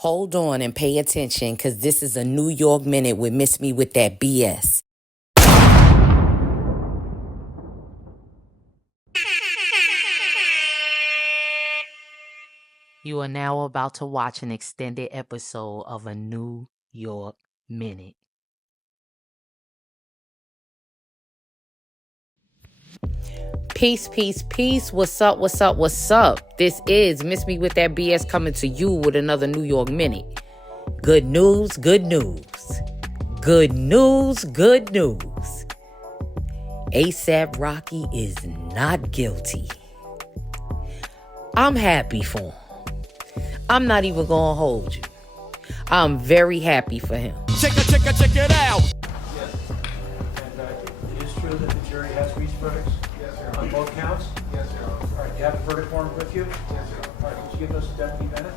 Hold on and pay attention, because this is a New York Minute with Miss Me with that BS. You are now about to watch an extended episode of a New York Minute. Peace, peace, peace. What's up, what's up, what's up? This is Miss Me with that BS coming to you with another New York Minute. Good news, good news. Good news, good news. A$AP Rocky is not guilty. I'm happy for him. I'm not even gonna hold you. I'm very happy for him. Check it out. Yes. And it is true that the jury has reached verdicts? Yes, Your Honor. On both counts? Yes, Your Honor. All right, you have the verdict form with you? Yes, Your Honor. All right, would you give those to Deputy Bennett?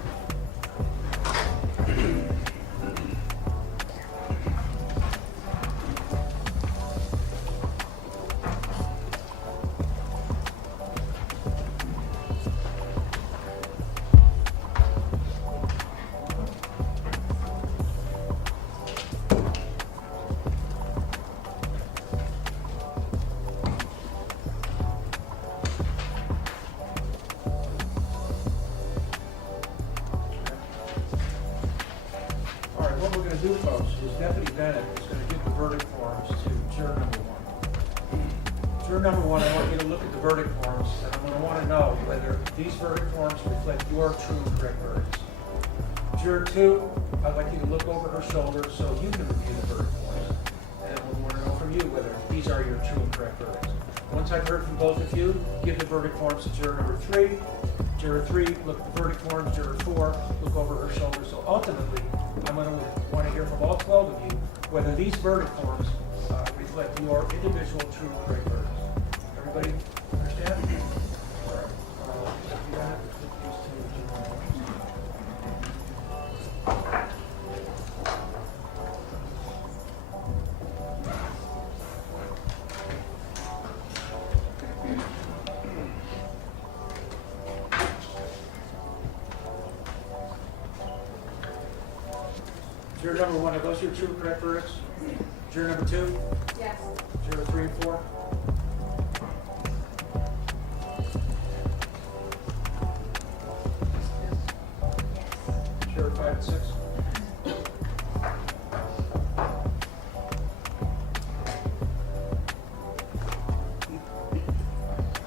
All right, what we're going to do, folks, is Deputy Bennett is going to give the verdict forms to juror number one. Juror number one, I want you to look at the verdict forms, and I'm going to want to know whether these verdict forms reflect your true and correct verdicts. Juror two, I'd like you to look over her shoulder so you can review the verdict forms, and we want to know from you whether these are your true and correct verdicts. Once I've heard from both of you, give the verdict forms to juror number three. Juror three, look at the verdict forms. Juror four, look over her shoulder. So ultimately, I'm going to want to hear from all 12 of you whether these verdict forms reflect your individual true and correct verdicts. Everybody understand? All right. You have to put these two juror names. Juror number one, are those your true and correct verdicts? Juror number two? Yes. Juror three and four? Juror five and six?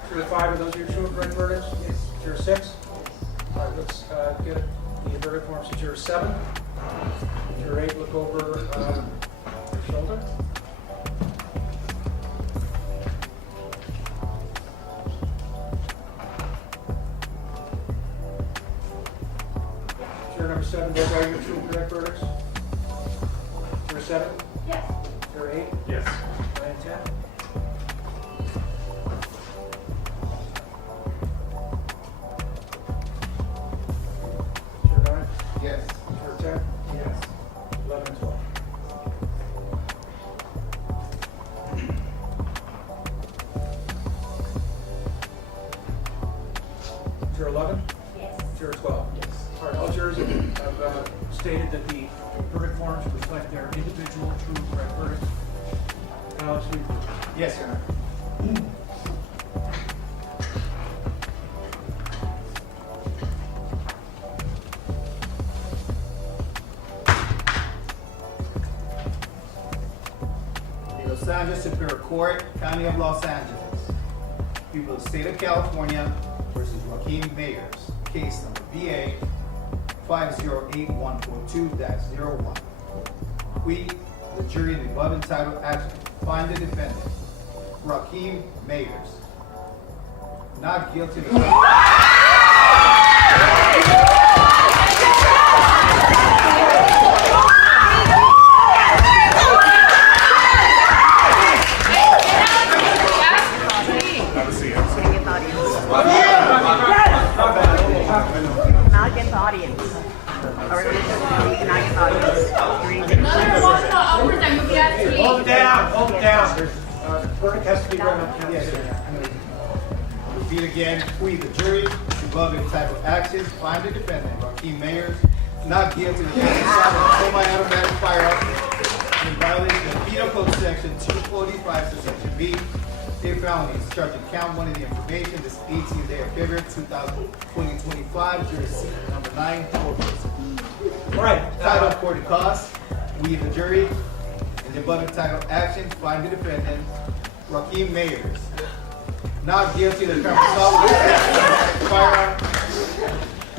Juror five, are those your true and correct verdicts? Yes. Juror six? All right, let's get the verdict forms to juror seven. Juror eight, look over her shoulder. Juror number seven, those are your true and correct verdicts? Juror seven? Yes. Juror eight? Yes. 9 and 10? Juror 9? Yes. Juror 10? Yes. 11 and 12. Juror 11? Yes. Juror 12? Yes. All right, all jurors have stated that the verdict forms reflect their individual true and correct verdicts. Alex, you Yes, Your Honor. The Los Angeles Superior Court, County of Los Angeles. People of the State of California versus Joaquin Mayers. Case number BA 508142-01. We, the jury in the above entitled action, find the defendant, Joaquin Mayers, not guilty of Not against the audience. Or not against the audience. hold down, hold down. The verdict has to be read on count. Yes, sir. Repeat again. We, the jury, above entitled actions, find the defendant, Joaquin Mayers, not guilty of semi-automatic firearm in violation of Penal Code Section 245, Section B, a felony is charging count 1 of the information this 18th day of February 2025, jury seat number 9, All right. Title court and cause. We, the jury, in the above entitled action, find the defendant, Raheem Mayers, not guilty of the crime of assault with a firearm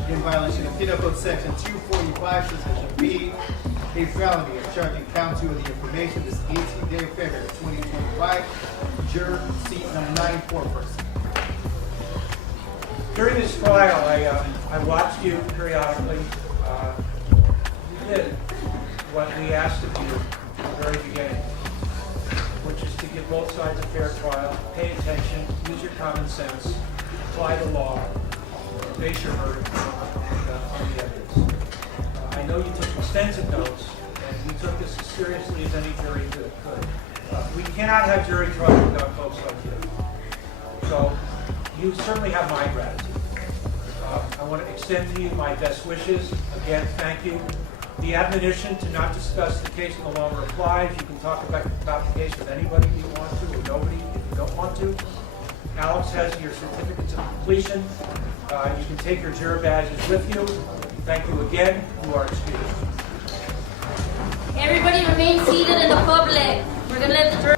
in violation of Penal Code Section 245, Section B, a felony of charging count 2 of the information this 18th day of February 2025, juror seat number 9, foreperson. During this trial, I watched you periodically. You did what we asked of you at the very beginning, which is to give both sides a fair trial, pay attention, use your common sense, apply the law, base your verdict on the evidence. I know you took extensive notes, and you took this as seriously as any jury could. We cannot have jury trials without folks like you. So you certainly have my gratitude. I want to extend to you my best wishes. Again, thank you. The admonition to not discuss the case no longer applies. You can talk about the case with anybody you want to, or nobody if you don't want to. Alex has your certificates of completion. You can take your juror badges with you. Thank you again. You are excused. Everybody remain seated in the public. We're going to let the jury.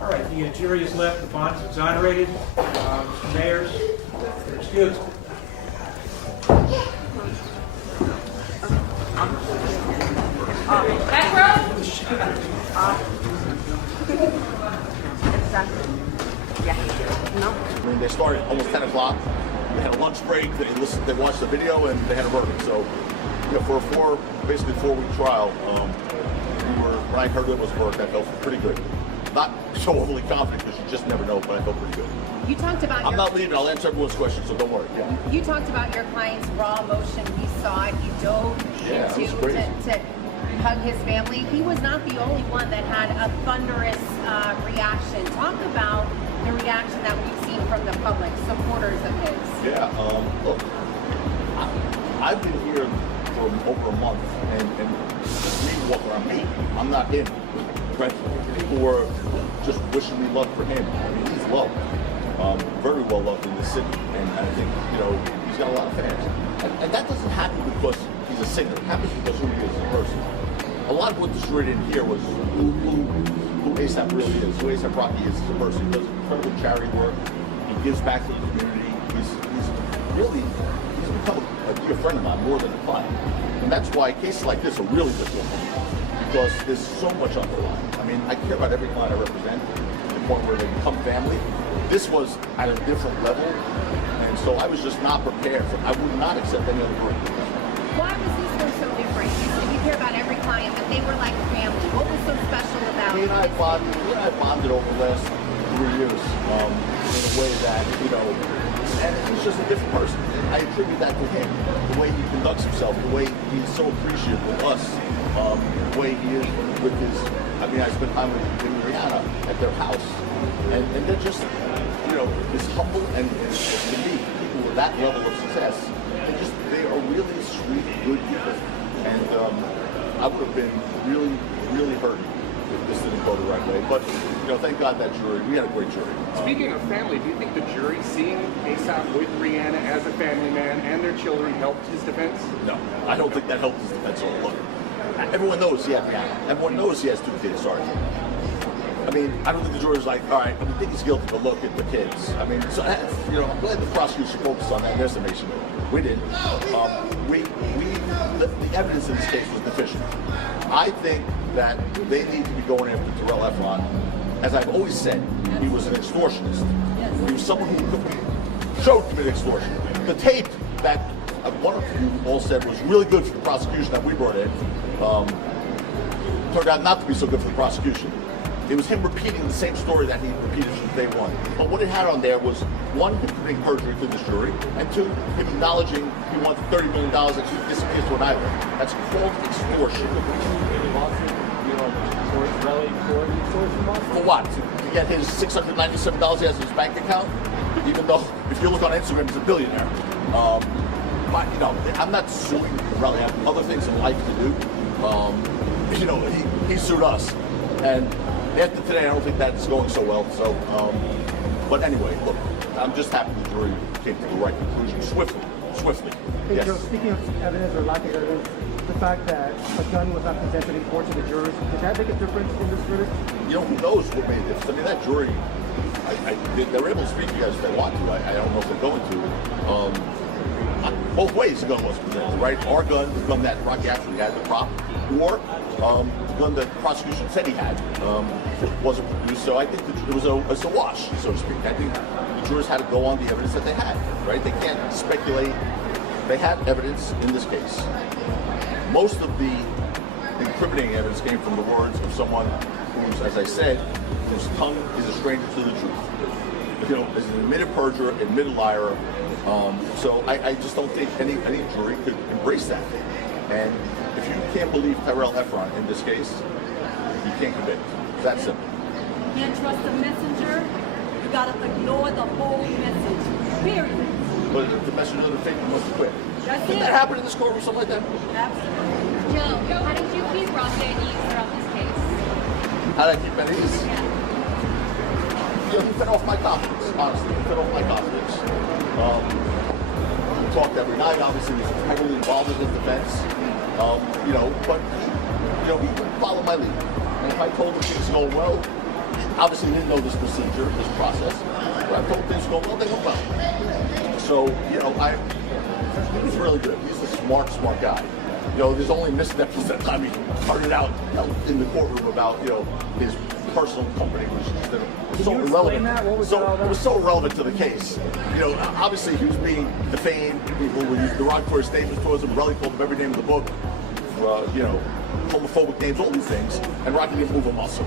All right, the jury is left. The bond is exonerated. Mr. Mayers, you're excused. Back row. It's done. Yeah. No. I mean, they started almost 10 o'clock. They had a lunch break. They watched the video, and they had a verdict. So, you know, for basically 4-week trial, when I heard it was a verdict, I felt pretty good. Not so overly confident because you just never know, but I felt pretty good. You talked about I'm not leaving. I'll answer everyone's questions, so don't worry. Yeah. You talked about your client's raw emotion. We saw it. You dove into to hug his family. He was not the only one that had a thunderous reaction. Talk about the reaction that we've seen from the public, supporters of his. Yeah. Look, I've been here for over a month, and just me walking around me. I'm not him. Right? People were just wishing me luck for him. I mean, he's loved. Very well loved in this city, and I think, you know, he's got a lot of fans. And that doesn't happen because he's a singer. It happens because who he is as a person. A lot of what the jury didn't hear was who A$AP really is, who A$AP Rocky is as a person. He does incredible charity work. He gives back to the community. He's become a dear friend of mine, more than a client. And that's why cases like this are really difficult for me, because there's so much on the line. I mean, I care about every client I represent to the point where they become family. This was at a different level, and so I was just not prepared for it. I would not accept any other verdict. Why was this one so different? You said you care about every client, but they were like family. What was so special about He it? and I bonded over the last 3 years in a way that, you know, and he's just a different person. I attribute that to him, the way he conducts himself, the way he's so appreciative with us, the way he is with his, I mean, I spent time with him and Rihanna at their house, and they're just, you know, this humble, and to me, people with that level of success, they are really sweet, good people. And I would have been really, really hurt if this didn't go the right way. But, you know, thank God that jury, we had a great jury. Speaking of family, do you think the jury seeing A$AP with Rihanna as a family man and their children helped his defense? No, I don't think that helped his defense. Look, everyone knows he had Rihanna. Everyone knows he has 2 kids, sorry. I mean, I don't think the jury's like, all right, I think he's guilty, but look at the kids. I mean, so, you know, I'm glad the prosecution focused on that in their estimation. We didn't. The evidence in this case was deficient. I think that they need to be going after Terrell Efron. As I've always said, he was an extortionist. He was someone who showed committed extortion. The tape that one of you all said was really good for the prosecution that we brought in turned out not to be so good for the prosecution. It was him repeating the same story that he repeated from day one. But what it had on there was, 1, him committing perjury to this jury, and 2, him acknowledging he wanted $30 million that he disappeared to an island. That's called extortion. For what? To get his $697 he has in his bank account? even though if you look on Instagram, he's a billionaire. But you know, I'm not suing Raleigh. I have other things in life to do. You know, he sued us, and after today, I don't think that's going so well. So, but anyway, look, I'm just happy the jury came to the right conclusion swiftly. Hey, Yes. Joe, speaking of evidence or lack of evidence, the fact that a gun was not presented in court to the jurors, did that make a difference in this verdict? You know, who knows what made a difference? I mean, that jury, they're able to speak to you guys if they want to. I don't know if they're going to. Both ways the gun was presented, right? Our gun, the gun that Rocky actually had, the prop, or the gun that the prosecution said he had wasn't produced. So I think it was a wash, so to speak. I think the jurors had to go on the evidence that they had, right? They can't speculate. They had evidence in this case. Most of the incriminating evidence came from the words of someone who's, as I said, whose tongue is a stranger to the truth. You know, is an admitted perjurer, admitted liar. So I just don't think any jury could embrace that. And if you can't believe Tyrell Efron in this case, you can't convict. It's that simple. You can't trust the messenger. You gotta ignore the whole message. Period. But the messenger of the faith must have quit. That's Did it. that happen in this court or something like that? Absolutely. Joe, how did you keep Rocky at ease throughout this case? How did I keep at ease? You know, he fed off my confidence, honestly. He fed off my confidence. We talked every night. Obviously, he was heavily involved in his defense. You know, but he would follow my lead. And if I told him things were going well, obviously he didn't know this procedure, this process. But I told him things were going well, they went well. So, you know, he was really good. He's a smart guy. You know, there's only missteps that time he started out in the courtroom about, you know, his personal company, which is so irrelevant. It was so irrelevant to the case. You know, obviously he was being defamed. People would use derogatory statements towards him. Relly called him every name in the book. You know, homophobic names, all these things. And Rocky didn't move a muscle.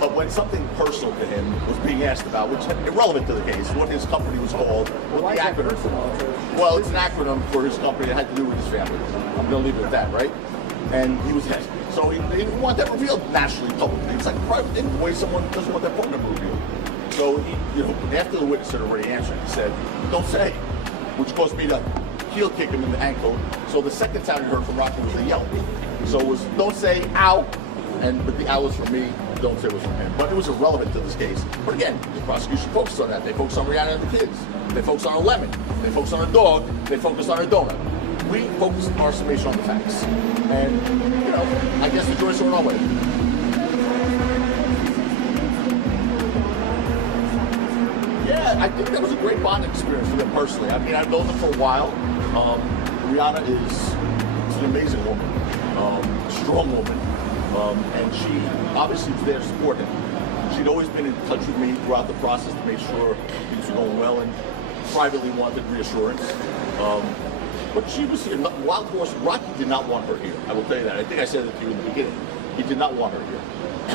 But when something personal to him was being asked about, which is irrelevant to the case, what his company was called, what the acronym for. Well, it's an acronym for his company that had to do with his family. I'm going to leave it at that, right? And he was asked. So he didn't want that revealed nationally, publicly. It's like a private thing, the way someone doesn't want their phone number revealed. So he, you know, after the witness had already answered, he said, "Don't say," which caused me to heel kick him in the ankle. So the second time he heard from Rocky was a yell. So it was, "Don't say, ow," but the ow was from me. Don't say it was from him. But it was irrelevant to this case. But again, the prosecution focused on that. They focused on Rihanna and the kids. They focused on a lemon. They focused on a dog. They focused on a donut. We focused our summation on the facts. And, you know, I guess the jury saw it our way. Yeah, I think that was a great bonding experience for them personally. I mean, I've known them for a while. Rihanna is an amazing woman, strong woman. And she obviously was there to support him. She'd always been in touch with me throughout the process to make sure things were going well, and privately wanted reassurance. But she was here. Wild Horse, Rocky did not want her here. I will tell you that. I think I said it to you in the beginning. He did not want her here.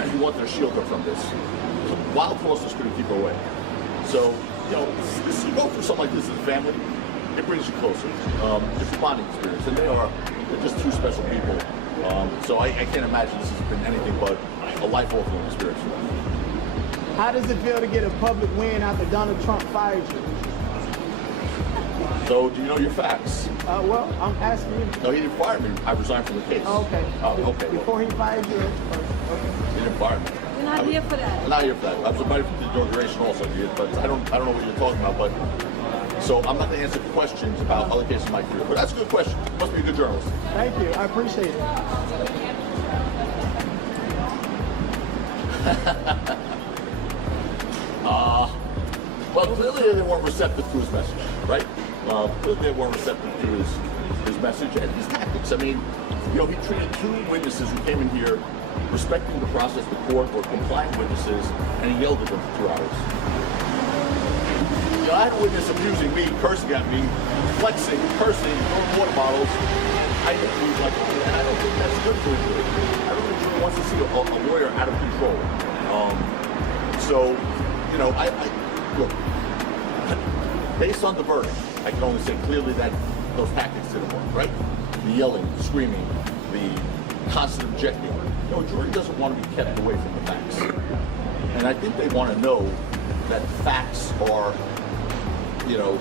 He wanted to shield her from this. So Wild Horse was going to keep her away. So, you know, you go through something like this as a family, it brings you closer. It's a bonding experience, and they're just two special people. So I can't imagine this has been anything but a life-altering experience for them. How does it feel to get a public win after Donald Trump fired you? So do you know your facts? Well, I'm asking you. No, he didn't fire me. I resigned from the case. Oh, okay. Oh, okay. Before he fired you? Okay. He didn't fire me. You're not here for that. I'm not here for that. I was invited for the inauguration also, but I don't know what you're talking about. But so I'm not going to answer questions about other cases in my career. But that's a good question. Must be a good journalist. Thank you. I appreciate it. Well, clearly they weren't receptive to his message, right? Clearly they weren't receptive to his message and his tactics. I mean, you know, he treated two witnesses who came in here respecting the process, the court, or compliant witnesses, and he yelled at them for 2 hours. You know, I had a witness abusing me, cursing at me, flexing, cursing, throwing water bottles. I didn't believe like that, and I don't think that's good for a jury. I don't think the jury wants to see a lawyer out of control. So, you know, I look, based on the verdict, I can only say clearly that those tactics didn't work, right? The yelling, the screaming, the constant objecting. You know, a jury doesn't want to be kept away from the facts. And I think they want to know that facts are you know,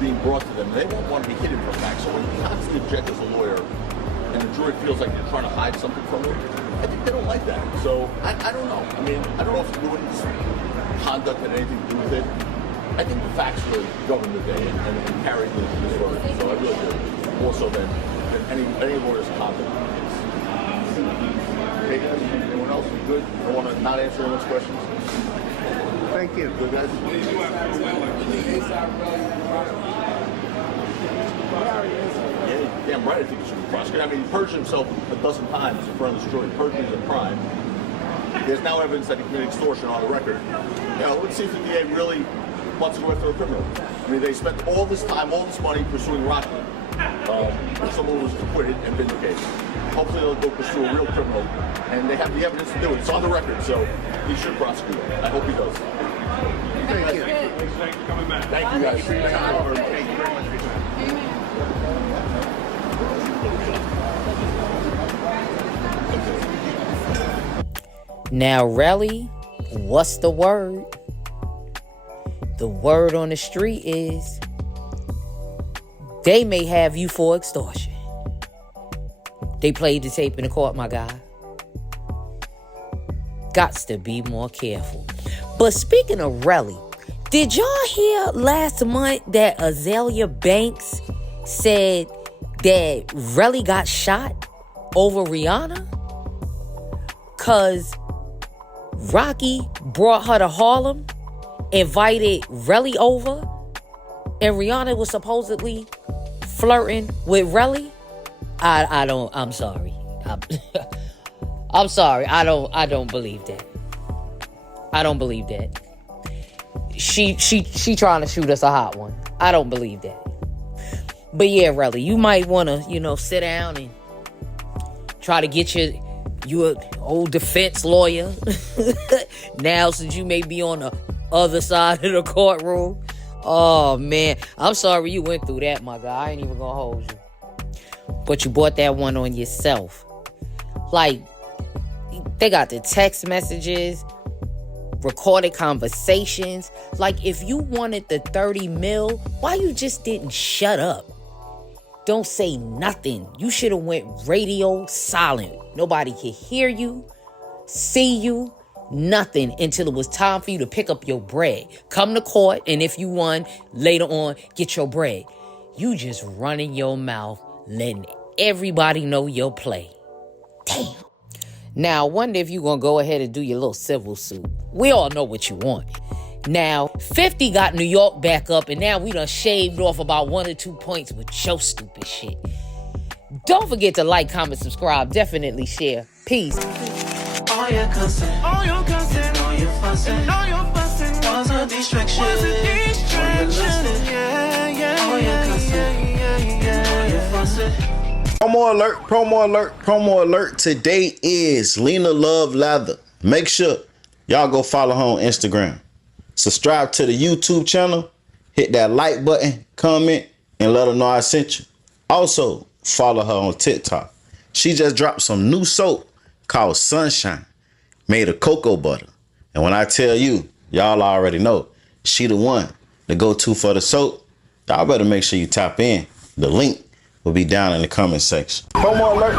being brought to them. They won't want to be hidden from facts. So when you constantly object as a lawyer and the jury feels like you're trying to hide something from them, I think they don't like that. So I don't know. I mean, I don't know if Lewin's conduct had anything to do with it. I think the facts really govern the day and carry this verdict. So I really do. More so than any lawyer's conduct. Hey guys, anyone else? You good? I want to not answer anyone's questions. Thank you. Good guys? Yeah, damn right I think he should be prosecuted. I mean, he perjured himself a dozen times in front of this jury. Perjury is a crime. There's now evidence that he committed extortion on the record. You know, let's see if the DA really wants to go after a criminal. I mean, they spent all this time, all this money pursuing Rocky. Someone was acquitted and vindicated. Hopefully they'll go pursue a real criminal, and they have the evidence to do it. It's on the record, so he should prosecute it. I hope he does. Thank you. Thanks for coming back. Thank you guys. Thank you very much for your time. Now, Relly, what's the word? The word on the street is they may have you for extortion. They played the tape in the court, my guy. Gots to be more careful. But speaking of Relly, did y'all hear last month that Azalea Banks said that Relly got shot over Rihanna? Cause Rocky brought her to Harlem, invited Relly over, and Rihanna was supposedly flirting with Relly. I'm sorry. I'm sorry. I don't believe that. I don't believe that. She trying to shoot us a hot one. I don't believe that. But yeah, Relly, you might want to, sit down and try to get you an old defense lawyer. Now, since you may be on the other side of the courtroom. Oh, man. I'm sorry you went through that, my guy. I ain't even gonna hold you. But you bought that one on yourself. Like, they got the text messages, recorded conversations. Like, if you wanted the 30 mil, why you just didn't shut up? Don't say nothing. You should have went radio silent. Nobody could hear you, see you, nothing until it was time for you to pick up your bread. Come to court, and if you won, later on, get your bread. You just running your mouth, letting everybody know your play. Damn. Now, I wonder if you're going to go ahead and do your little civil suit. We all know what you want. Now, 50 got New York back up, and now we done shaved off about 1 or 2 points with your stupid shit. Don't forget to like, comment, subscribe. Definitely share. Peace. All your cussing, all your fussing, was a distraction. All your cussing, all your fussing. Promo alert. Today is Lena Love Leather. Make sure y'all go follow her on Instagram. Subscribe to the YouTube channel. Hit that like button, comment, and let her know I sent you. Also, follow her on TikTok. She just dropped some new soap called Sunshine, made of cocoa butter. And when I tell you, y'all already know, she the one to go to for the soap. Y'all better make sure you tap in. The link will be down in the comment section. Promo alert.